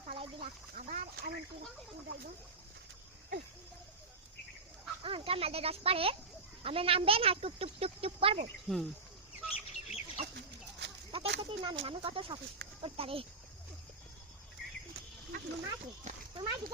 Salai din abar amun udah itu kan ada dos pare আমি নামবেন আর টুক টুক টুক টুক করব তাতে সাথে নামেন আমি কত সফল করতে রে তোমার কি